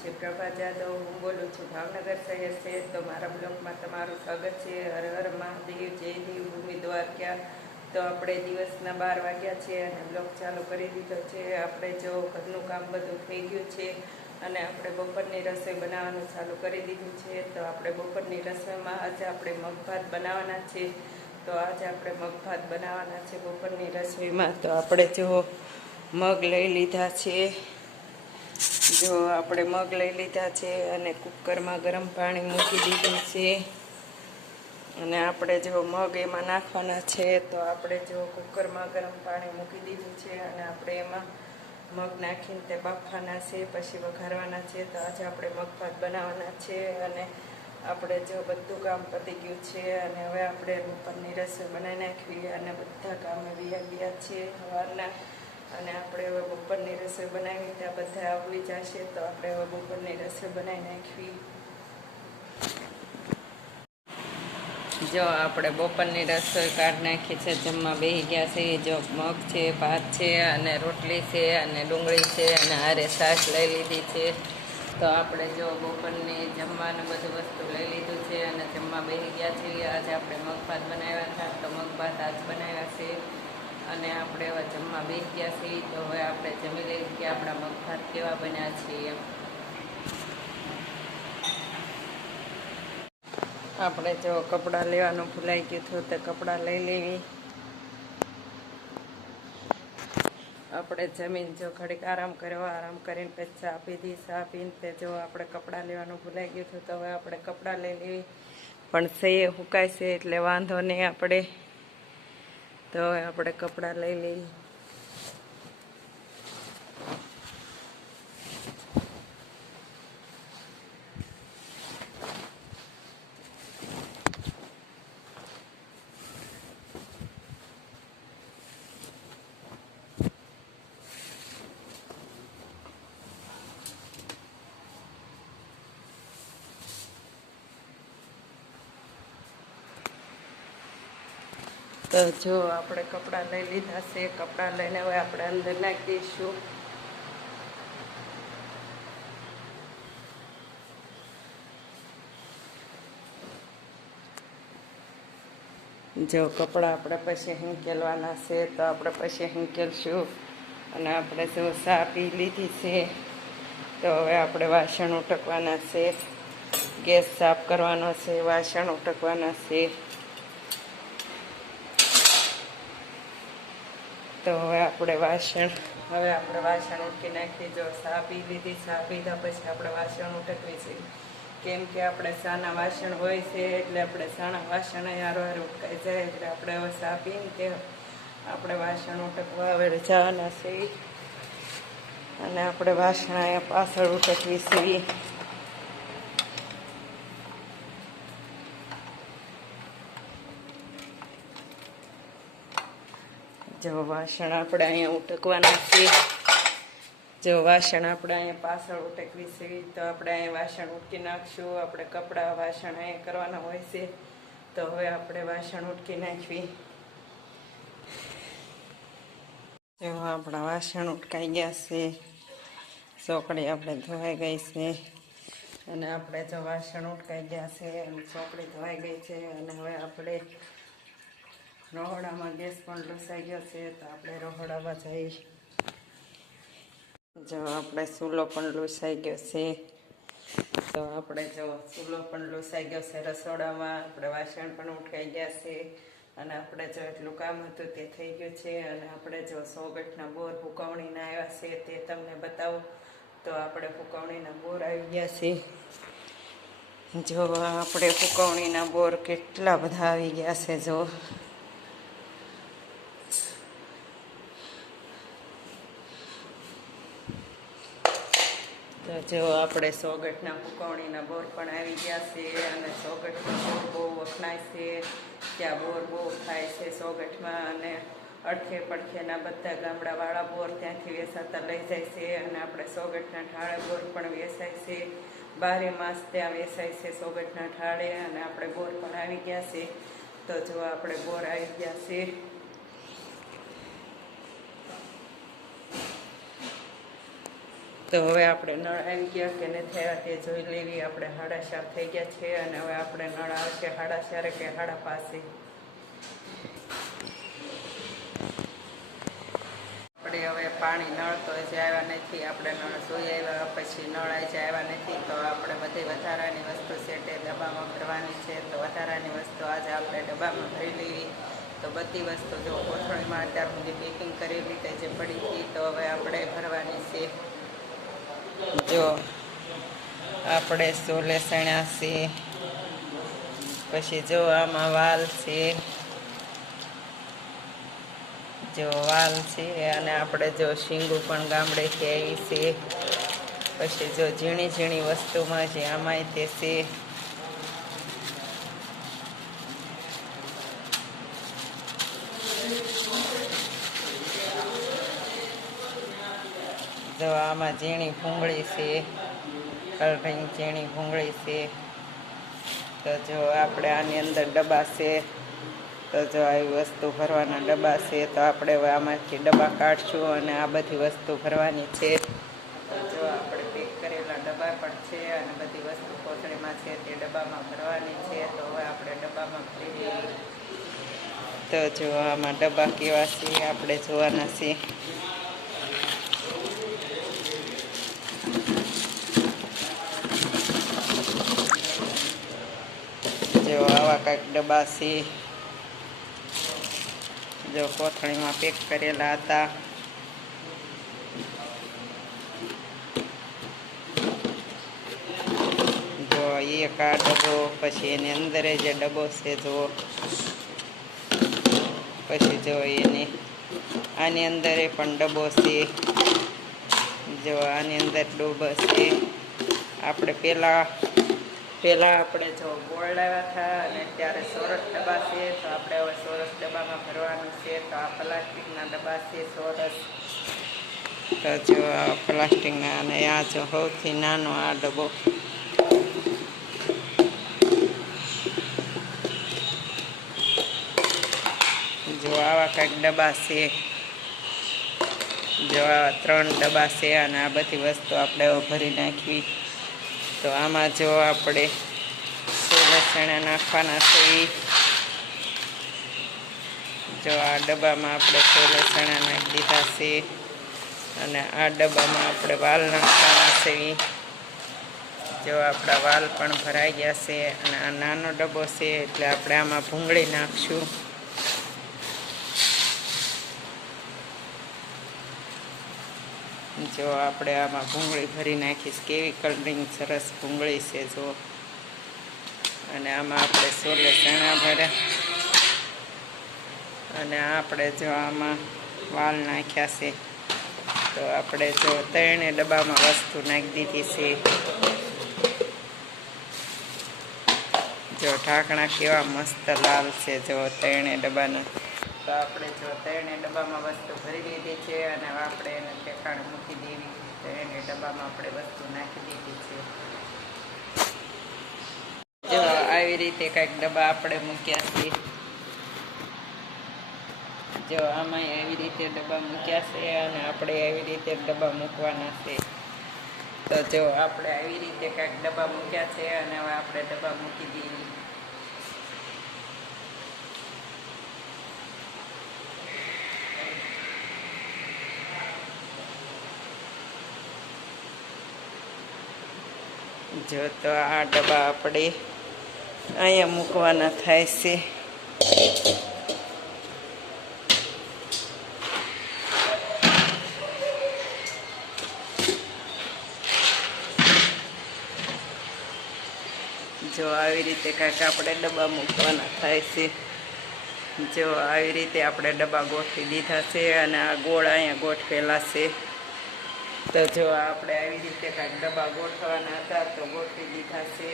છે પ્રભા જાદવ। હું બોલું છું ભાવનગર શહેર છે। તો મારા બ્લોગમાં તમારું સ્વાગત છે। હર હર મહાદેવ, જય દેવ ભૂમિ દ્વારકા। તો આપણે દિવસના 12 વાગ્યા છે અને બ્લોગ ચાલુ કરી દીધો છે। આપણે જો ઘરનું કામ બધું થઈ ગયું છે અને આપણે બપોરની રસોઈ બનાવવાનું ચાલુ કરી દીધું છે। તો આપણે બપોરની રસોઈમાં આજે આપણે મગ ભાત બનાવવાના છે। તો આજે આપણે મગ ભાત બનાવવાના છે બપોરની રસોઈમાં। તો આપણે જો મગ લઈ લીધા છે, જો આપણે મગ લઈ લીધા છે અને કુકરમાં ગરમ પાણી મૂકી દીધું છે અને આપણે જો મગ એમાં નાખવાના છે। તો આપણે જો કુકરમાં ગરમ પાણી મૂકી દીધું છે અને આપણે એમાં મગ નાખીને તે બાફવાના છે, પછી વઘારવાના છે। તો આજે આપણે મગ ભાત બનાવવાના છે અને આપણે જો બધું કામ પતી ગયું છે અને હવે આપણે બપોરની રસોઈ બનાવી નાખવી અને બધા કામ વ્યા છે સવારના। અને આપણે હવે બપોરની રસોઈ બનાવી ત્યાં બધા આવી જશે। તો આપણે હવે બપોરની રસોઈ બનાવી નાખવી। જો આપણે બપોરની રસોઈ કાઢી નાખી છે, જમવા બેસી ગયા છે। જો મગ છે, ભાત છે અને રોટલી છે અને ડુંગળી છે અને હારે છાશ લઈ લીધી છે। તો આપણે જો બપોરની જમવાનું બધું વસ્તુ લઈ લીધું છે અને જમવા બેસી ગયા છીએ। આજે આપણે મગ ભાત બનાવ્યા હતા, તો મગ ભાત આજ બનાવ્યા છે અને આપણે હવે જમવા બેસી ગયા છીએ। તો હવે આપણે જમી લઈએ કે આપણા મગ ભાત કેવા બન્યા છે એમ। આપણે જો કપડાં લેવાનું ભૂલાઈ ગયું હતું તો કપડાં લઈ લેવી। આપણે જમીન જો ઘડીક આરામ કર્યો, આરામ કરીને પછી ચા પીધી, ચા પીને તે જો આપણે કપડાં લેવાનું ભૂલાઈ ગયું હતું તો હવે આપણે કપડાં લઈ લેવી। પણ સહી સુકાય છે એટલે વાંધો નહીં આપણે। તો હવે આપણે કપડાં લઈ લઈએ। તો જો આપણે કપડાં લઈ લીધા છે, કપડાં લઈને હવે આપણે અંદર નાખી દઈશું। જો કપડાં આપણે પછી હિંકેલવાના છે, તો આપણે પછી હિંકેલશું। અને આપણે જો ચા પી લીધી છે તો હવે આપણે વાસણ ઉટકવાના છે, ગેસ સાફ કરવાનો છે, વાસણ ઉટકવાના છે। તો હવે આપણે વાસણ ઉટકી નાખી। જો ચા પી લીધી, ચા પીધા પછી આપણે વાસણ ઉટકવી છે, કેમ કે આપણે ચાના વાસણ હોય છે એટલે આપણે ચાના વાસણ હારો ઉટકાઈ જાય। એટલે આપણે હવે ચા પીને તે આપણે વાસણ ઉટકવા હવે જવાના છીએ અને આપણે વાસણ અહીંયા પાછળ ઉટકવી છીએ। જો વાસણ આપણે અહીંયા ઉટકવાના છે, જો વાસણ આપણે અહીંયા પાછળ ઉટકવી છે। તો આપણે અહીંયા વાસણ ઉટકી નાખશું। આપણે કપડાં વાસણ અહીંયા કરવાના હોય છે, તો હવે આપણે વાસણ ઉટકી નાખવી। જો આપણા વાસણ ઉટકાઈ ગયા છે, ચોકડી આપણે ધોવાઈ ગઈ છે અને આપણે જો વાસણ ઉટકાઈ ગયા છે અને ચોકડી ધોવાઈ ગઈ છે અને હવે આપણે રહોડામાં ગેસ પણ લૂસાઈ ગયો છે, તો આપણે રહોડામાં જઈ। જો આપણે ચૂલો પણ લૂસાઈ ગયો છે, તો આપણે જો ચૂલો પણ લૂસાઈ ગયો છે રસોડામાં। આપણે વાસણ પણ ઉટકાઈ ગયા છે અને આપણે જો એટલું કામ હતું તે થઈ ગયું છે અને આપણે જો 100 ગઠના બોર ફૂકવણીના આવ્યા છે તે તમને બતાવું। તો આપણે ફૂકવણીના બોર આવી ગયા છે। જો આપણે ફૂકવણીના બોર કેટલા બધા આવી ગયા છે। જો આપણે 100 ગઠના ફૂકવણીના બોર પણ આવી ગયા છે અને 100 ગઠના બોર બહુ વખણાય છે, ત્યાં બોર બહુ થાય છે 100 ગઠમાં। અને અડખે પડખેના બધા ગામડાવાળા બોર ત્યાંથી વેચાતા લઈ જાય છે અને આપણે 100 ગઠના ઠાળે બોર પણ વેચાય છે। 12 માસ ત્યાં વેચાય છે 100 ગઠના ઠાળે અને આપણે બોર પણ આવી ગયા છે। તો જો આપણે બોર આવી ગયા છે। તો હવે આપણે નળ આવી ગયા કે નથી થયા તે જોઈ લેવી. આપણે 4:30 થઈ ગયા છે અને હવે આપણે નળ આવશે 4:30 કે 5:30. આપણે હવે પાણી નળ તો હજી આવ્યા નથી. આપણે નળ જોઈ આવ્યા પછી નળ હજી આવ્યા નથી. તો આપણે બધી વધારાની વસ્તુ છે તે ડબ્બામાં ભરવાની છે. તો વધારાની વસ્તુ આજે આપણે ડબ્બામાં ભરી લેવી. તો બધી વસ્તુ જો કોથળીમાં અત્યાર સુધી પેકિંગ કરેલી તે જે પડી હતી તો હવે આપણે ભરવાની છે. જો આપણે સોલે સણ્યા છે, પછી જો આમાં વાલ છે, જો વાલ છે, અને આપણે જો શીંગું પણ ગામડેથી આવી છે. પછી જો ઝીણી ઝીણી વસ્તુમાં જે આમાંય તે છે. જો આમાં ઝીણી ભૂંગળી છે, કલરિંગ ઝીણી ભૂંગળી છે. તો જો આપણે આની અંદર ડબ્બા છે. તો જો આવી વસ્તુ ભરવાના ડબ્બા છે. તો આપણે હવે આમાંથી ડબ્બા કાઢશું અને આ બધી વસ્તુ ભરવાની છે. તો જો આપણે પેક કરેલા ડબ્બા પણ છે અને બધી વસ્તુ કોથળીમાં છે તે ડબ્બામાં ભરવાની છે. તો હવે આપણે ડબ્બામાં ભરી દઈએ. તો જો આમાં ડબ્બા કેવા છે આપણે જોવાના છે. જો આવા કંઈક ડબ્બા છે. જો કોથળીમાં પેક કરેલા હતા. જો એક આ ડબ્બો, પછી એની અંદર જે ડબ્બો છે જો, પછી જો એની આની અંદર પણ ડબ્બો છે. જો આની અંદર ડબ્બો છે. આપણે પહેલાં આપણે જો ગોળ લાવ્યા હતા અને ત્યારે સોરસ ડબ્બા છે. તો આપણે હવે સોરસ ડબ્બામાં ભરવાનું છે. તો આ પ્લાસ્ટિકના ડબ્બા છે સોરસ. તો જો આ પ્લાસ્ટિકના, અને આ જો સૌથી નાનો આ ડબ્બો. જો આવા કંઈક ડબ્બા છે. જો આવા 3 ડબ્બા છે અને આ બધી વસ્તુ આપણે ભરી નાખવી. તો આમાં જો આપણે સોલે ચણા નાખવાના છે. જો આ ડબ્બામાં આપણે સોલે ચણા નાખી દીધા છે અને આ ડબ્બામાં આપણે વાલ નાખવાના છે. જો આપણા વાલ પણ ભરાઈ ગયા છે અને આ નાનો ડબ્બો છે એટલે આપણે આમાં ભૂંગળી નાખશું. જો આપણે આમાં ભૂંગળી ભરી નાખીશ. કેવી કલરિંગ સરસ ભૂંગળી છે જો. અને આમાં આપણે સોલે ચણા ભર્યા અને આપણે જો આમાં વાલ નાખ્યા છે. તો આપણે જો 3 ડબ્બામાં વસ્તુ નાખી દીધી છે. જો ઢાંકણા કેવા મસ્ત લાલ છે જો 3 ડબ્બાના. તો આપણે જો 3 ડબ્બામાં વસ્તુ ભરી દીધી છે અને આપણે એને ઠેકાણે મૂકી દેવી. 3 ડબ્બામાં આપણે વસ્તુ નાખી દીધી છે. જો આવી રીતે કંઈક ડબ્બા આપણે મૂક્યા છે. જો આમાં એવી રીતે ડબ્બા મૂક્યા છે અને આપણે એવી રીતે ડબ્બા મૂકવાના છે. તો જો આપણે આવી રીતે કંઈક ડબ્બા મૂક્યા છે અને હવે આપણે ડબ્બા મૂકી દઈએ. જો તો આ ડબ્બા આપણે અહીંયા મૂકવાના થાય છે. જો આવી રીતે કાંઈક આપણે ડબ્બા મૂકવાના થાય છે. જો આવી રીતે આપણે ડબ્બા ગોઠવી દીધા છે અને આ ગોળ અહીંયા ગોઠવેલા છે. તો જો આપણે આવી રીતે કાંઈક ડબ્બા ગોઠવવાના હતા તો ગોઠવી દીધા છે.